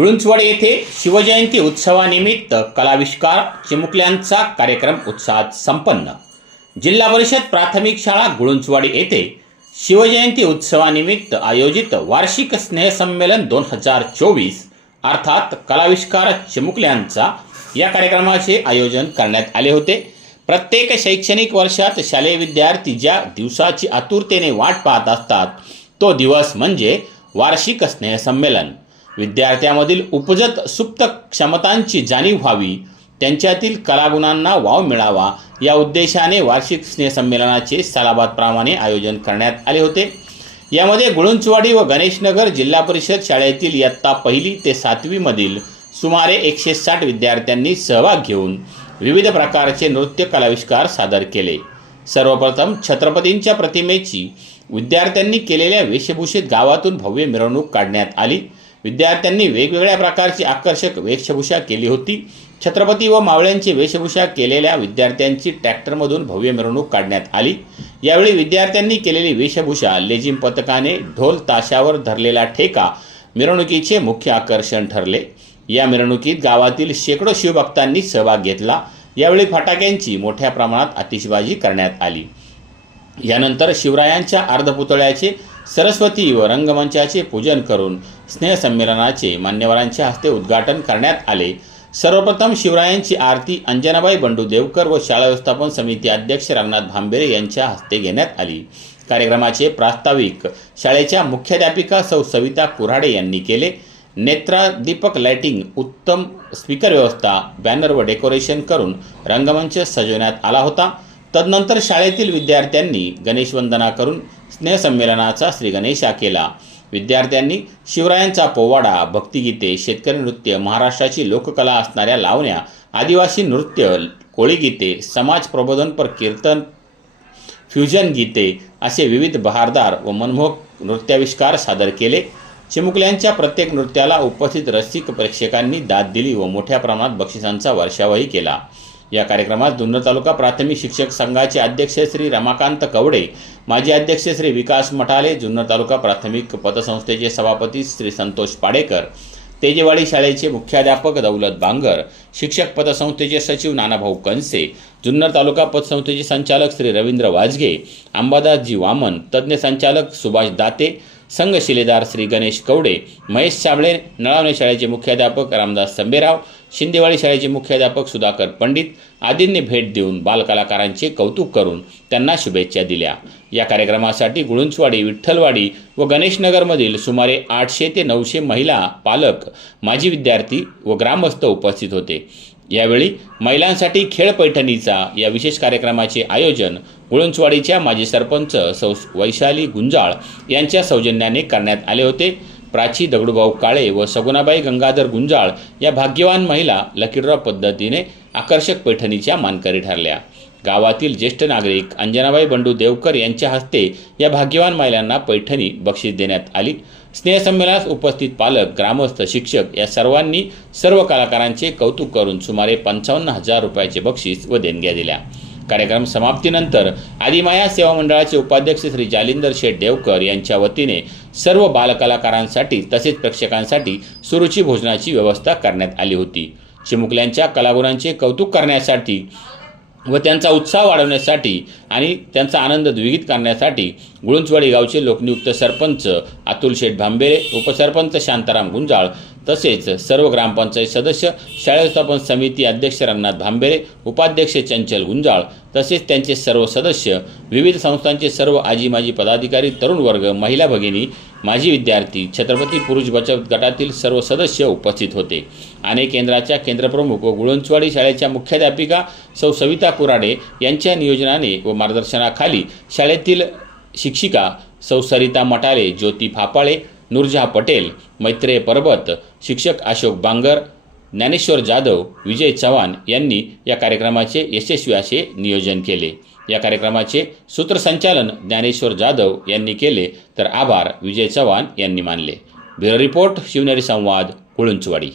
गुळुंचवाडी येथे शिवजयंती उत्सवानिमित्त कलाविष्कार चिमुकल्यांचा कार्यक्रम उत्साहात संपन्न. जिल्हा परिषद प्राथमिक शाळा गुळुंचवाडी येथे शिवजयंती उत्सवानिमित्त आयोजित वार्षिक स्नेहसंमेलन दोन हजार चोवीस अर्थात कलाविष्कार चिमुकल्यांचा या कार्यक्रमाचे आयोजन करण्यात आले होते. प्रत्येक शैक्षणिक वर्षात शालेय विद्यार्थी ज्या दिवसाची आतुरतेने वाट पाहत असतात तो दिवस म्हणजे वार्षिक स्नेहसंमेलन विद्यार्थ्यामधील उपजत सुप्त क्षमतांची जाणीव व्हावी त्यांच्यातील कलागुणांना वाव मिळावा या उद्देशाने वार्षिक स्नेहसंमेलनाचे सालाबादप्रमाणे आयोजन करण्यात आले होते. यामध्ये गुळुंचवाडी व गणेशनगर जिल्हा परिषद शाळेतील इयत्ता पहिली ते सातवीमधील सुमारे एकशे साठ विद्यार्थ्यांनी सहभाग घेऊन विविध प्रकारचे नृत्य कलाविष्कार सादर केले. सर्वप्रथम छत्रपतींच्या प्रतिमेची विद्यार्थ्यांनी केलेल्या वेशभूषेत गावातून भव्य मिरवणूक काढण्यात आली. विद्यार्थ्यांनी वेगवेगळ्या प्रकारची आकर्षक वेशभूषा केली होती. छत्रपती व मावळ्यांची वेशभूषा केलेल्या विद्यार्थ्यांची ट्रॅक्टरमधून भव्य मिरवणूक काढण्यात आली. यावेळी विद्यार्थ्यांनी केलेली वेशभूषा लेझिम पथकाने ढोल ताशावर धरलेला ठेका मिरवणुकीचे मुख्य आकर्षण ठरले. या मिरवणुकीत गावातील शेकडो शिवभक्तांनी सहभाग घेतला. यावेळी फटाक्यांची मोठ्या प्रमाणात आतिषबाजी करण्यात आली. यानंतर शिवरायांच्या अर्धपुतळ्याचे सरस्वती व रंगमंचाचे पूजन करून स्नेहसंमेलनाचे मान्यवरांच्या हस्ते उद्घाटन करण्यात आले. सर्वप्रथम शिवरायांची आरती अंजनाबाई बंडू देवकर व शाळा व्यवस्थापन समिती अध्यक्ष रंगनाथ भांबेरे यांच्या हस्ते घेण्यात आली. कार्यक्रमाचे प्रास्ताविक शाळेच्या मुख्याध्यापिका सौ सविता कुऱ्हाडे यांनी केले. नेत्रादीपक लाइटिंग उत्तम स्पीकर व्यवस्था बॅनर व डेकोरेशन करून रंगमंच सजवण्यात आला होता. तदनंतर शाळेतील विद्यार्थ्यांनी गणेशवंदना करून स्नेहसंमेलनाचा श्रीगणेशा केला. विद्यार्थ्यांनी शिवरायांचा पोवाडा भक्तिगीते शेतकरी नृत्य महाराष्ट्राची लोककला असणाऱ्या लावण्या आदिवासी नृत्य कोळीगीते समाज प्रबोधनपर कीर्तन फ्युजन गीते असे विविध बहारदार व मनमोहक नृत्याविष्कार सादर केले. चिमुकल्यांच्या प्रत्येक नृत्याला उपस्थित रसिक प्रेक्षकांनी दाद दिली व मोठ्या प्रमाणात बक्षिसांचा वर्षावही केला. या कार्यक्रमात जुन्नर तालुका प्राथमिक शिक्षक संघाचे अध्यक्ष श्री रमाकांत कवडे माजी अध्यक्ष श्री विकास मठाले जुन्नर तालुका प्राथमिक पतसंस्थेचे सभापती श्री संतोष पाडेकर तेजेवाडी शाळेचे मुख्याध्यापक दौलत बांगर शिक्षक पतसंस्थेचे सचिव नानाभाऊ कनसे जुन्नर तालुका पतसंस्थेचे संचालक श्री रवींद्र वाजगे अंबादासजी वामन तज्ज्ञ संचालक सुभाष दाते संघशिलेदार श्री गणेश कवडे महेश साबळे नळावणे शाळेचे मुख्याध्यापक रामदास संबेराव शिंदेवाडी शाळेचे मुख्याध्यापक सुधाकर पंडित आदींनी भेट देऊन बालकलाकारांचे कौतुक करून त्यांना शुभेच्छा दिल्या. या कार्यक्रमासाठी गुळुंचवाडी विठ्ठलवाडी व गणेशनगरमधील सुमारे आठशे ते नऊशे महिला पालक माजी विद्यार्थी व ग्रामस्थ उपस्थित होते. यावेळी महिलांसाठी खेळ पैठणीचा या विशेष कार्यक्रमाचे आयोजन गुळुंचवाडीच्या माजी सरपंच सौ वैशाली गुंजाळ यांच्या सौजन्याने करण्यात आले होते. प्राची दगडूभाऊ काळे व सगुणाबाई गंगाधर गुंजाळ या भाग्यवान महिला लकीड्रॉ पद्धतीने आकर्षक पैठणीच्या मानकरी ठरल्या. गावातील ज्येष्ठ नागरिक अंजनाबाई बंडू देवकर यांच्या हस्ते या भाग्यवान महिलांना पैठणी बक्षीस देण्यात आली. स्नेहसंमेलनास उपस्थित पालक ग्रामस्थ शिक्षक या सर्वांनी सर्व कलाकारांचे कौतुक करून सुमारे पंचावन्न हजार रुपयाचे बक्षीस व देणग्या दिल्या. कार्यक्रम समाप्तीनंतर आदिमाया सेवा मंडळाचे उपाध्यक्ष श्री जालिंदर शेठ देवकर यांच्या वतीने सर्व बालकलाकारांसाठी तसेच प्रेक्षकांसाठी सुरुची भोजनाची व्यवस्था करण्यात आली होती. चिमुकल्यांच्या कलागुणांचे कौतुक करण्यासाठी व त्यांचा उत्साह वाढवण्यासाठी आणि त्यांचा आनंद द्विगित करण्यासाठी गुळुंचवाडी गावचे लोकनियुक्त सरपंच अतुल शेठ भांबेरे उपसरपंच शांताराम गुंजाळ तसेच सर्व ग्रामपंचायत सदस्य शाळा व्यवस्थापन समिती अध्यक्ष रंगनाथ भांबेरे उपाध्यक्ष चंचल गुंजाळ तसेच त्यांचे सर्व सदस्य विविध संस्थांचे सर्व आजी माजी पदाधिकारी तरुण वर्ग महिला भगिनी माजी विद्यार्थी छत्रपती पुरुष बचत गटातील सर्व सदस्य उपस्थित होते. अनेक केंद्राच्या केंद्रप्रमुख व गुळंचवाडी शाळेच्या मुख्याध्यापिका सौ सविता कुराडे यांच्या नियोजनाने व मार्गदर्शनाखाली शाळेतील शिक्षिका सौ सरिता मटाले ज्योती फापाळे नूरजहा पटेल मैत्रेय परबत शिक्षक अशोक बांगर ज्ञानेश्वर जाधव विजय चव्हाण यांनी या कार्यक्रमाचे यशस्वी असे नियोजन केले. या कार्यक्रमाचे सूत्रसंचालन ज्ञानेश्वर जाधव यांनी केले तर आभार विजय चव्हाण यांनी मानले. ब्युरो रिपोर्ट शिवनेरी संवाद कुळुंचवाडी.